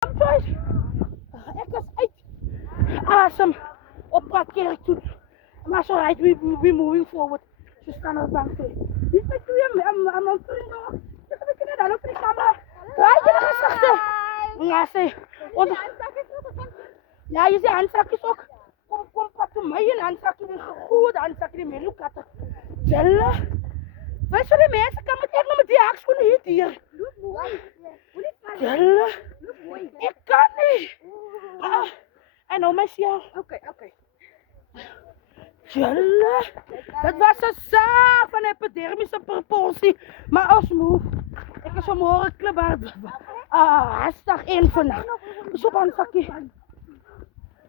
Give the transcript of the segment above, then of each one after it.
Joyce, ek was uit asem op pad kerk toe. Maar so right, we moving forward. So staan op bank toe. Dis met twee aan vriend nog. Ek het net dan op die kamera. Draai jy die gesigte? Ja, sê. Ja, jy sê handsakkies ook. Kom pad toe my en handsakkie die goed handsakkie die melukatte. Jelle. Wat so die mense kan met ek nog met die hakskoene hier. Jelle. Ik kan niet. En nou myself. Oké. Jelle. Dat was een zaak van epidermische proportie. Maar als move. Ik is vanmorgen klibbaar. Hashtag 1 vandaag. Dus op een zakje.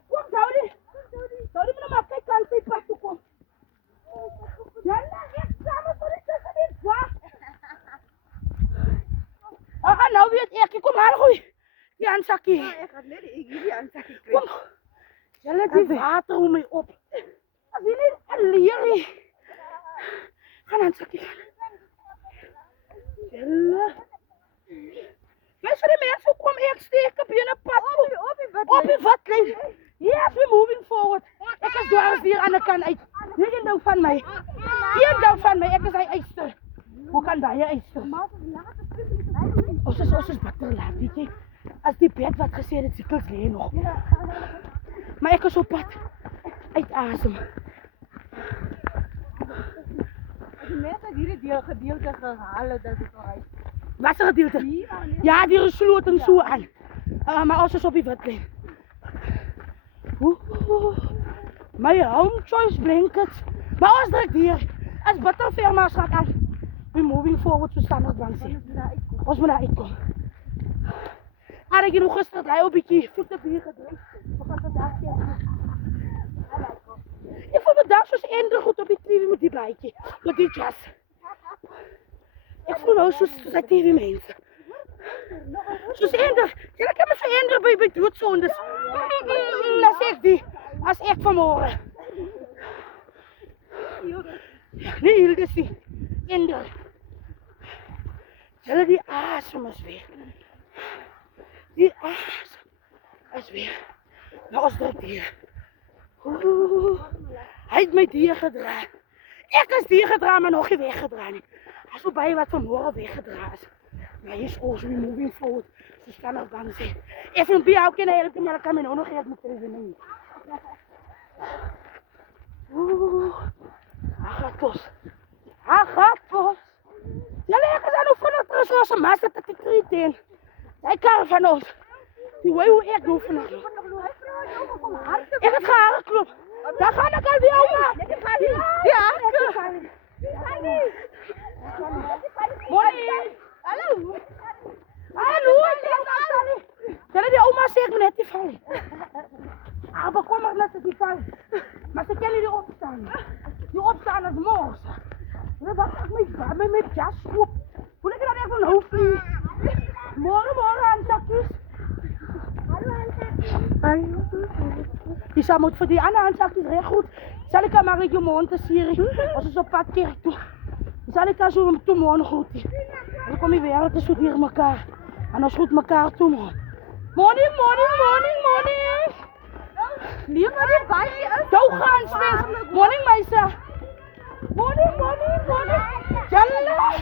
Kom, Daudi. Daudi moet maar kijken aan zijn pad toe kom. Jelle, ik samen voor die tussen dit. Nou weet ik. Kom maar, goeie. Die handsakkie. Ja, ek het net die handsakkie kry. Kom. Julle die water om my op. As jy net 'n leerie. Gaan handsakkie. Julle. Jy sê die mense kom ek steek op in 'n pad. Op die wat lê. Yes, we moving forward. Ek is dwars hier aan die kant uit. Nie een ding van my. Een ding van my. Ek is hy eister. Hoe kan daai eister? Ons is baie laat, weet jy. As die bed wat gesê het, sikkels lê nog. Maar ek is op pad uit asem. As die mense hierdie gedeelte gehaal het, dat is alright. Wat 'n gedeelte? Ja, die resloting so aan. Maar ons is op die witplein. My home choice blankets. Maar ons druk hier. As butterfirma's gaat aan. We moving forward, so staan ons bang sê. Ons moet daar uitkom. Ek het nog gister daai op bietjie voete hier gedryf. Wat was vandag hier? Ek voel vandag soos Ender goed op die TV met die blaadjie. Met die jas. Ek voel nou soos die TV mense. Soos Ender. Jy kan my vir Ender by doodsondes. Dan sê ek die. As ek vanmôre. Nee, Hilde sê. Ender. Julle die asem is weer. Die asem is weer. Nou ons druk hier. Hy het my die gedra. Ek is die gedra, maar nog nie weggedra nie. As so baie wat vanmôre weggedra is. Maar hier is ons weer moving forward. So staan op bang sê. Ek wil by jou kan help, maar ek kan my nou nog help met die ding. Agatos. Julle ek is aan nou vinnig terug soos 'n master dat ek kry teen. Hy kan van ons. Die way hoe ek doen vandag. Ek het gehare klop. Daar gaan ek al weer ouma. Ja. Mooi. Hallo. Julle die ouma sê ek moet net nie val. Maar kom maar net die val. Maar ze kan niet opstaan. Die opstaan is mors. Wat ik met jas op. Hoe ik dat echt van hoofd vlieg. Morgen handsakjes. Hallo handsakjes. Die zal moet voor die andere handsakjes recht goed. Zal ik maar met je mond te sieren. Als ze op pad kerk toe. Zal ik daar zo toe morgen goed. Dan kom je weer te studeren elkaar. En als goed elkaar toe man. Morning. Nee, maar dit baie is. Jou gaan spes. Morning meisje. Morning. Jalla.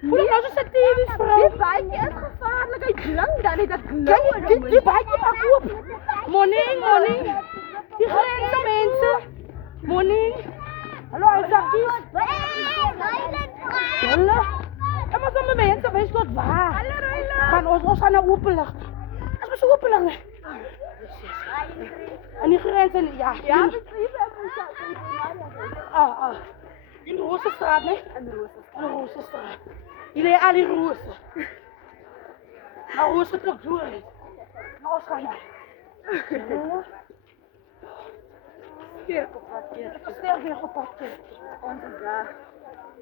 Hoe is nou so 'n TV vrou? Die baie is gevaarlik. Hy klink dan net dat klou. Die baie maak oop. Morning. Die grense mense. Morning. Hallo Isaakies. Jalla. Kom maar sommer mense, wys tot waar. Hallo Ruila. Gaan ons gaan na oop lig. As ons oop lig. En die grense ja. Ja, In de Rozenstraat, nee? In de Rozenstraat. Jullie al die rozen. Nou, rozen toch door. Nou, ons gaan naar. sterk op pad kerk. Ik sterk weer op pad kerk. Ons is daar.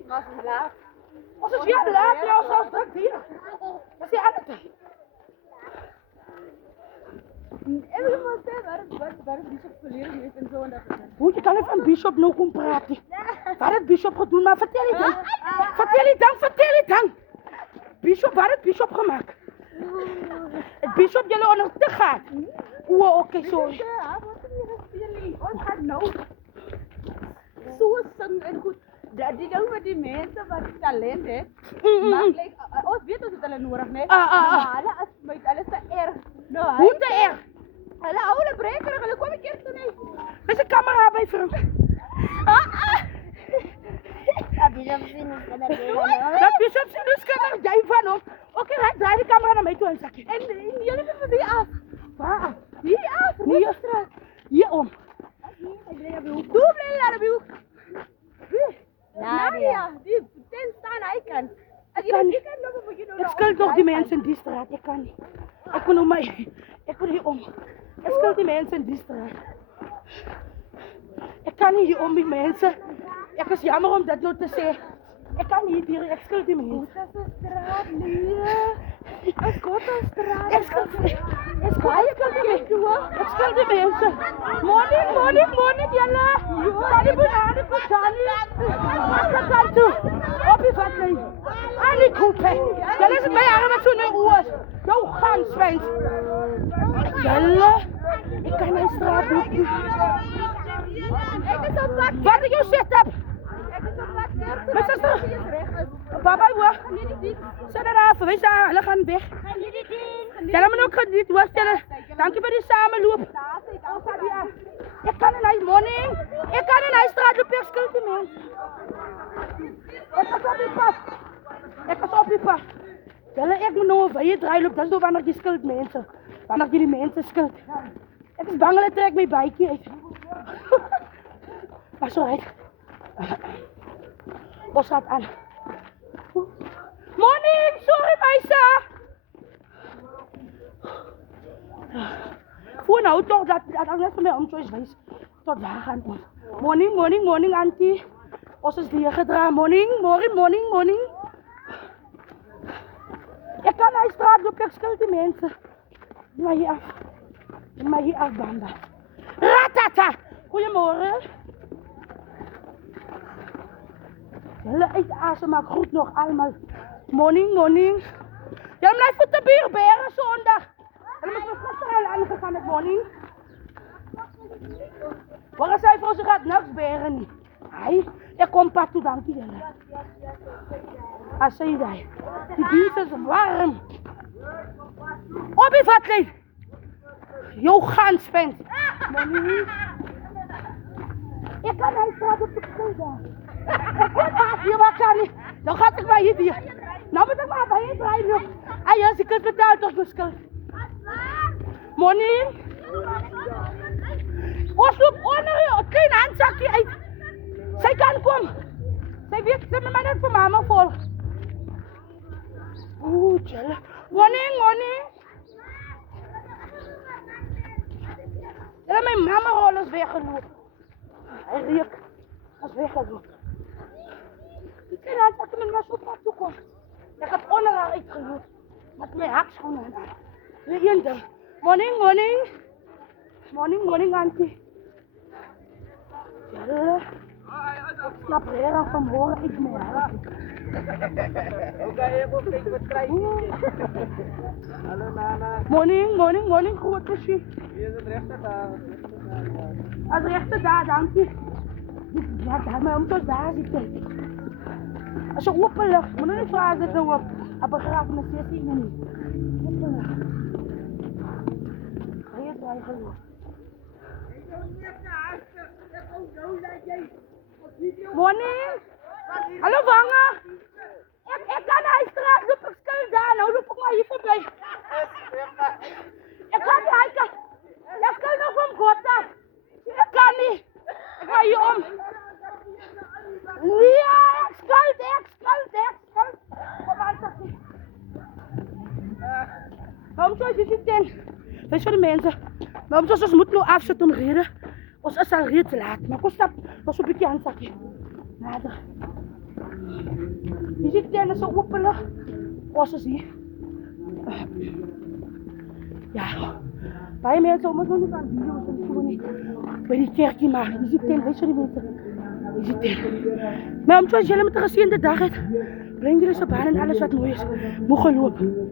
Ons is laat. Ons is weer laat, ja, ons is druk hier. Dat is die andere tijd. En we moeten zeggen, waar is Bishop verleden heeft en zo en dat is het. Hoe je kan even van Bishop nou komen praten. Wat heeft Bishop gedaan, maar vertel je dan. Vertel je dan. Bishop, wat heeft Bishop gemaakt? Bishop julle onder te gaan. O, okay, sorry. Ja, wat is hier speel? Ons gaan nou so sing en goed. Dat die nou met die mense wat talent het. Maar like, ons weet ons het hulle nodig, né? Maar hulle as met hulle is te erg. Nou, Hoe te erg? hulle hou hulle breker, hulle kom 'n keer toe net. Dis 'n kamera by vrou. Dat Bishop sien ons kan Dat Bishop sien ons kan jy van hom. Okay, right, draai die kamera na my toe en sakkie. En julle moet vir die af. Waar? Hier af, Nee, hier om. Toe bly hulle by hoek. Nadia. Die tent staan hy kan. Ek kan nie. jy kan nog 'n bietjie Ek skuld nog die mense in die straat. Ek kan nie. Ek moet nou ek moet hier om. Ek skuld die mense in die straat. Ek kan nie hier om die mense. Ek is jammer om dit nou te sê. Ek kan nie hier, ek skuld die mense. Dit is 'n straat, nee. Ek gou 'n straat. Ek skuld die mense. Ek skuld die mense. Morning, julle. Sorry, banane, patani. Wat kan toe? Op die vat lê. Alle koepe. Julle is my arme toe nou oor. Jou gaan swens. Julle. Ek kan nie straat loop nie. Ek is op pad. Wat ek jou set up? Ek is op pad deur. My suster. Reg is. Baba, hoor. Nee, die dien. Sit daar, verwys daar, hulle gaan weg. Nee, die dien. Julle moet ook geniet, hoor, julle. Dankie vir die sameloop. Daar sê Ons gaan hier af. Ek kan in hy morning. Ek kan in hy straat loop, ek skuld die mens. Ek is op die pad. Ek is op die pad. Julle, ek moet nou 'n wye draai loop, dis nou wanneer jy skuld mense. Wanneer jy die mense skuld. Ek is bang hulle trek my bytjie uit. Maar so uit. Ons gaat aan. Morning, sorry meisje. Voor nou toch dat alles van mij omchoice wees. Tot waar gaan ons. Morning, auntie. Ons is hier gedra. Morning. Ik kan naar de straat lopen, ik schuld die mensen. Maar hier af, bamba. Ratata! Goedemorgen. Julle uit asem, maar groet nog allemaal. Morning. Julle blijft voor de bier beren zondag. Julle moet gister al aangegaan met morning. Waar is hij voor ze gaat niks beren nie. Hij, ik kom pad toe, dankie julle. Als zei hij, die dienst is warm. Op die vatlijn. Jou gans, Spence. Morning. Ik kan hij straat op de school. Hier wat kan niet. Dan gaat ik maar hier. Nou moet ik maar bij je draaien. Ah ja, ze kunt betaald toch schuld. Morning. Ons loop onder je klein handzakje uit. Zij kan komen. Zij weet ze me maar net voor mama vol. Oeh, tjelle. Morning. En mijn mama rol is weggelopen. Hij riek. Is weggelopen. Ik kan aan dat mijn was op pad toe komt. Ik heb onder haar uitgelopen. Met mijn hakschoenen aan. Weer één ding. Morning, auntie. Ja, ik snap er vanmorgen iets meer. Morning, groot kusje. Als rechter daar, dankie. Ja, daar maar om tot daar zitten. Als je open ligt, moet je niet vragen zitten op. Een begrafenis zit hier niet. Open ligt. Heel draai geloof. Morning. Hallo Wangen. Ik kan naar de straat, loop ik stil daar. Nou loop ik maar hier voorbij. Ik kan niet, ik kan nog van Gotha. Ik kan niet. Ik ga hier om. Ja, ik skuld. Kom aan, takkie. Waarom zou je zitten? Wees voor de mensen. Waarom zou ze moeten nou afzetten om reden? Ons is al reeds laat. Maar kom stap. Nog zo'n beetje aan, takkie. Nader. Je ziet tennis zo openen. Ons is hier. Ja. Bij mensen om het nog niet aan video's en zo niet. Bij die kerkje maar. Je ziet tennis, weet je die mensen. Je ziet tennis. Maar om zoals jullie met de gezien de dag het. Breng jullie zo baan en alles wat mooi is. Moet gelopen.